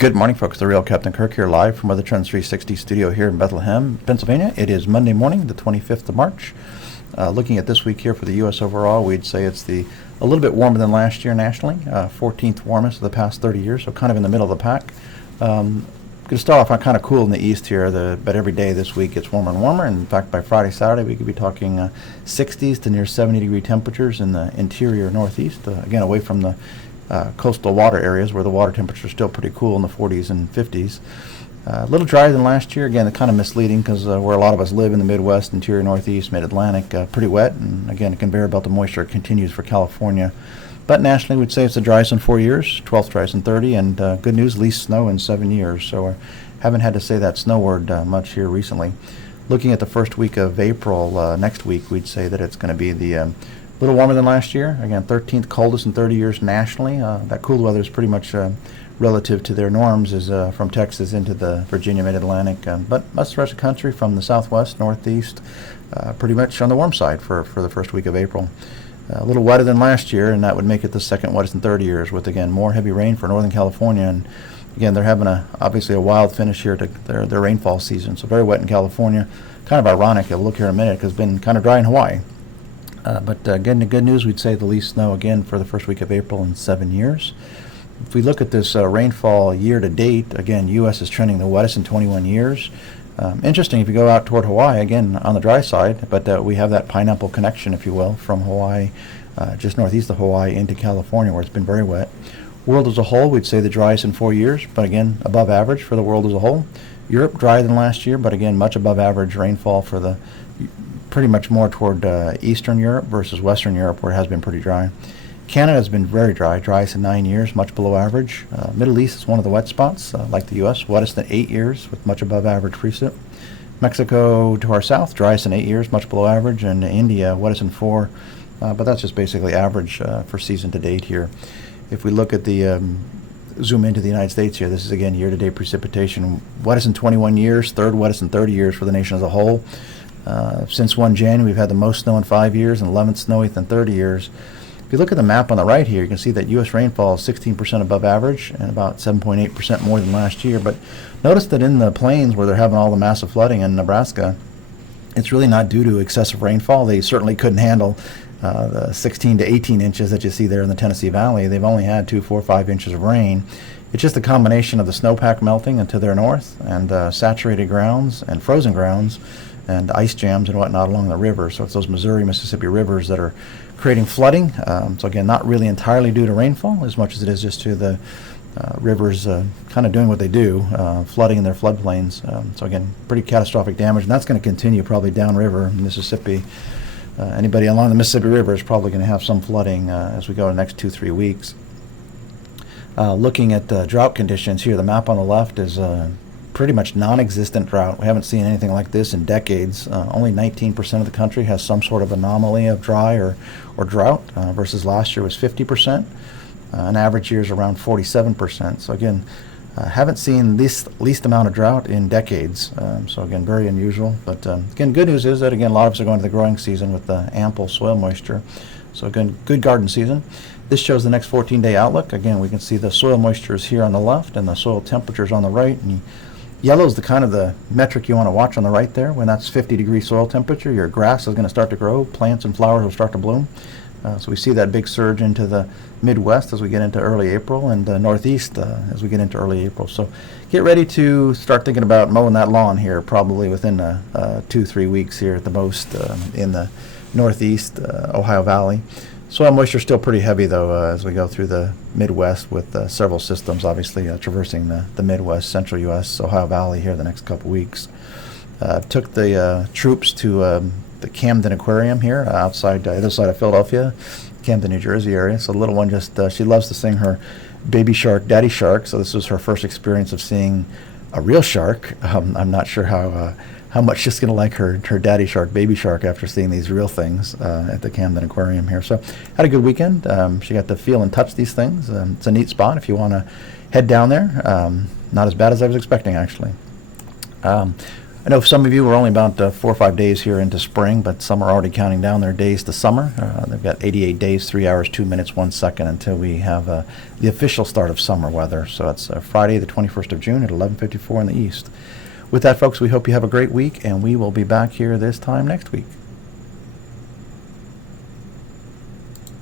Good morning, folks. The real Captain Kirk here, live from Weather Trends 360 studio here in Bethlehem, Pennsylvania. It is Monday morning, the 25th of March. Looking at this week here for the U.S. overall, we'd say it's a little bit warmer than last year nationally, 14th warmest of the past 30 years, so kind of in the middle of the pack. Going to start off on kind of cool in the east here, but every day this week gets warmer and warmer. In fact, by Friday, Saturday, we could be talking 60s to near 70-degree temperatures in the interior northeast, again, away from the coastal water areas where the water temperature is still pretty cool in the 40s and 50s. A little drier than last year. Again, kind of misleading because where a lot of us live in the Midwest, interior Northeast, Mid-Atlantic, pretty wet. And again, a conveyor belt of moisture continues for California. But nationally, we'd say it's the driest in 4 years, 12th driest in 30, and good news, least snow in 7 years. So haven't had to say that snow word much here recently. Looking at the first week of April, next week, we'd say that it's going to be the little warmer than last year. Again, 13th coldest in 30 years nationally. That cool weather is pretty much relative to their norms, is from Texas into the Virginia Mid-Atlantic. But most of the rest of the country from the southwest, northeast, pretty much on the warm side for the first week of April. A little wetter than last year, and that would make it the second wettest in 30 years with, again, more heavy rain for Northern California. And again, they're having obviously a wild finish here to their rainfall season. So very wet in California. Kind of ironic. I'll look here in a minute because it's been kind of dry in Hawaii. But again, the good news, we'd say the least snow again for the first week of April in 7 years. If we look at this rainfall year to date, again, U.S. is trending the wettest in 21 years. Interesting, if you go out toward Hawaii, again, on the dry side, but we have that pineapple connection, if you will, from Hawaii, just northeast of Hawaii into California, where it's been very wet. World as a whole, we'd say the driest in 4 years, but again, above average for the world as a whole. Europe, drier than last year, but again, much above average rainfall for the pretty much more toward Eastern Europe versus Western Europe, where it has been pretty dry. Canada has been very dry, driest in 9 years, much below average. Middle East is one of the wet spots, like the U.S., wettest in 8 years with much above average precip. Mexico to our south, driest in 8 years, much below average, and India, wettest in 4, but that's just basically average for season to date here. If we look at the zoom into the United States here, this is again year-to-date precipitation, wettest in 21 years, third wettest in 30 years for the nation as a whole. Since 1 January, we've had the most snow in 5 years and 11th snowiest in 30 years. If you look at the map on the right here, you can see that U.S. rainfall is 16% above average and about 7.8% more than last year. But notice that in the plains where they're having all the massive flooding in Nebraska, it's really not due to excessive rainfall. They certainly couldn't handle the 16 to 18 inches that you see there in the Tennessee Valley. They've only had 2, 4, 5 inches of rain. It's just a combination of the snowpack melting into their north and saturated grounds and frozen grounds and ice jams and whatnot along the river. So it's those Missouri, Mississippi rivers that are creating flooding. So again, not really entirely due to rainfall as much as it is just to the rivers kind of doing what they do, flooding in their floodplains. So again, pretty catastrophic damage, and that's going to continue probably downriver Mississippi. Anybody along the Mississippi River is probably going to have some flooding as we go the next 2-3 weeks. Looking at drought conditions here, the map on the left is pretty much non-existent drought. We haven't seen anything like this in decades. Only 19% of the country has some sort of anomaly of dry or drought, versus last year was 50%. An average year is around 47%. So again, haven't seen this least amount of drought in decades. So again, very unusual. But again, good news is that again, a lot of us are going to the growing season with ample soil moisture. So again, good garden season. This shows the next 14-day outlook. Again, we can see the soil moisture is here on the left and the soil temperatures on the right. And yellow is the kind of the metric you want to watch on the right there. When that's 50-degree soil temperature, your grass is going to start to grow, plants and flowers will start to bloom. So we see that big surge into the Midwest as we get into early April, and the Northeast as we get into early April. So get ready to start thinking about mowing that lawn here, probably within 2-3 weeks here at the most in the Northeast, Ohio Valley. Soil moisture is still pretty heavy, though, as we go through the Midwest with several systems, obviously, traversing the Midwest, Central U.S., Ohio Valley here the next couple weeks. Took the troops to the Camden Aquarium here outside the other side of Philadelphia, Camden, New Jersey area. So the little one she loves to sing her Baby Shark, Daddy Shark. So this was her first experience of seeing a real shark. I'm not sure how much she's going to like her Daddy Shark, Baby Shark after seeing these real things at the Camden Aquarium here. So had a good weekend. She got to feel and touch these things. It's a neat spot if you want to head down there. Not as bad as I was expecting, actually. know some of you are only about 4 or 5 days here into spring, but some are already counting down their days to summer. They've got 88 days, 3 hours, 2 minutes, 1 second until we have the official start of summer weather. So it's Friday, the 21st of June at 11:54 in the east. With that, folks, we hope you have a great week, and we will be back here this time next week.